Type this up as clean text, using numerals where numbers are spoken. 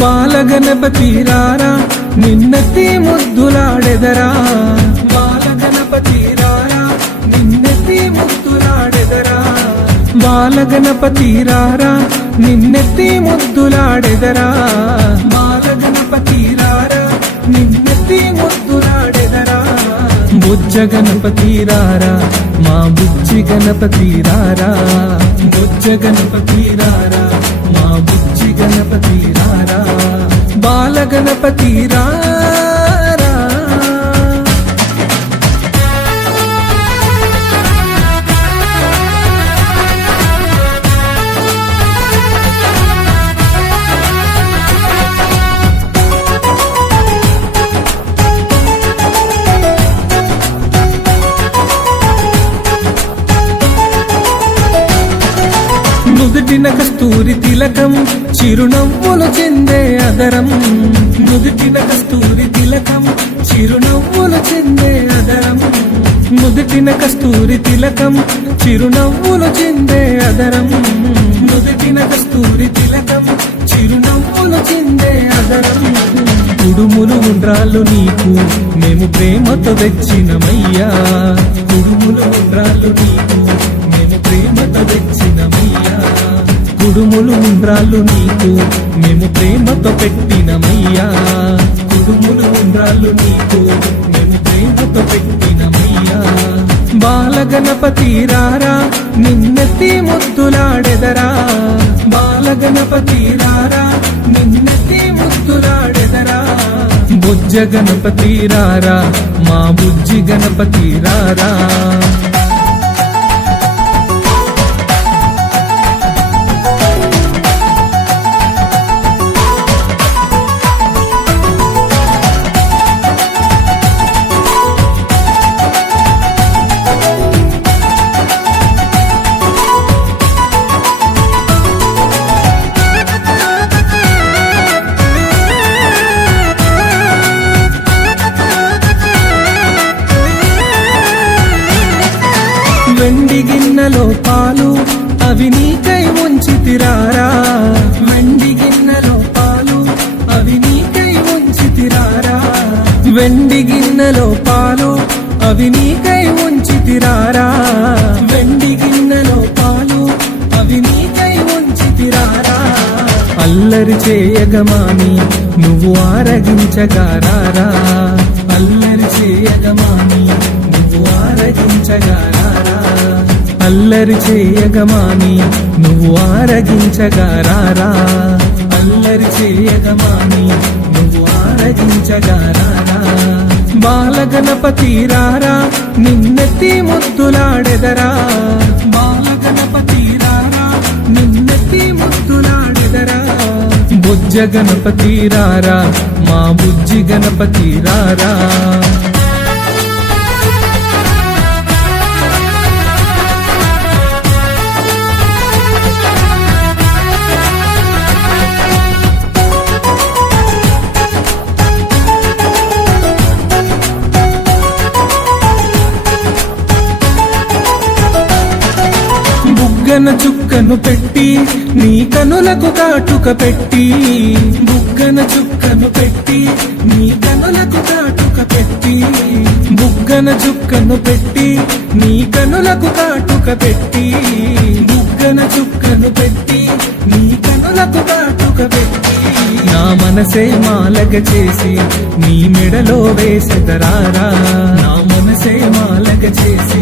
బాలగణపతి రారా నిన్నెత్తి ముద్దులాడెదరా, బాలగణపతి రారా నిన్నెత్తి ముద్దులాడెదరా, బాలగణపతి రారా నిన్నెత్తి ముద్దులాడెదరా, బాలగణపతి రారా నిన్నెత్తి ముద్దులాడెదరా. బుజ్జ గణపతి రారా మా బుజ్జి గణపతి రారా, బుజ్జ గణపతి రారా మా బుజ్జి గణపతి రారా, బాలగణపతి రారా. నుదుటిన కస్తూరి తిలకం చిరునవ్వులు చెందే అదరం, నుదుటిన కస్తూరి తిలకం చిరునవ్వులు చెందే అదరం, నుదుటిన కస్తూరి తిలకం చిరునవ్వులు చెందే అదరం, నుదుటిన కస్తూరి తిలకం చిరునవ్వులు చెందే అదరం. కుడుములు ఉండ్రాళ్ళు నీకు మేము ప్రేమతో తెచ్చినమయ్యా, కుడుములు ఉండ్రాళ్ళు నీకు మేము ప్రేమతో తెచ్చినమయ్యా, కుడుములు ఉండ్రాళ్ళు నీకు మేము ప్రేమతో పెట్టినమయ్యా, కుడుములు ఉండ్రాళ్ళు నీకు మేము ప్రేమతో పెట్టినమయ్యా. బాలగణపతి రారా నిన్నెత్తి ముద్దులాడెదరా, బాలగణపతి రారా నిన్నెత్తి ముద్దులాడెదరా. బుజ్జ గణపతి రారా మా బుజ్జి గణపతి రారా. వెండి గిన్నెలో పాలు అవి నీకై ఉంచితిరారా, వెండి గిన్నెలో పాలు అవి నీకై ఉంచితిరారా, వెండి గిన్నెలో పాలు అవి నీకై ఉంచితిరారా, వెండి గిన్నెలో పాలు అవి నీకై ఉంచితిరారా. అల్లరి చేయగమాని నువ్వు ఆరగించగారారా, అల్లరి చేయగమాని నువ్వు ఆరగించగారారా, అల్లరి చేయగమాని నువ్వు ఆరగించగారారా, అల్లరి చేయగమాని నువ్వు ఆరగించగారారా. బాలగణపతి రారా నిన్నెత్తి ముద్దులాడెదరా, బాలగణపతి రారా నిన్నెత్తి ముద్దులాడెదరా. బుజ్జ గణపతి రారా మా బుజ్జి గణపతి రారా. బుగ్గన చుక్కను పెట్టి నీ కనులకు కాటుక పెట్టి, బుగ్గన చుక్కను పెట్టి నీ కనులకు కాటుక పెట్టి, బుగ్గన చుక్కను పెట్టి నీ కనులకు కాటుక పెట్టి, బుగ్గన చుక్కను పెట్టి నీ కనులకు కాటుక పెట్టి. నా మనసే మాలగ చేసి నీ మెడలో వేసెదరారా, నా మనసే మాలగ చేసి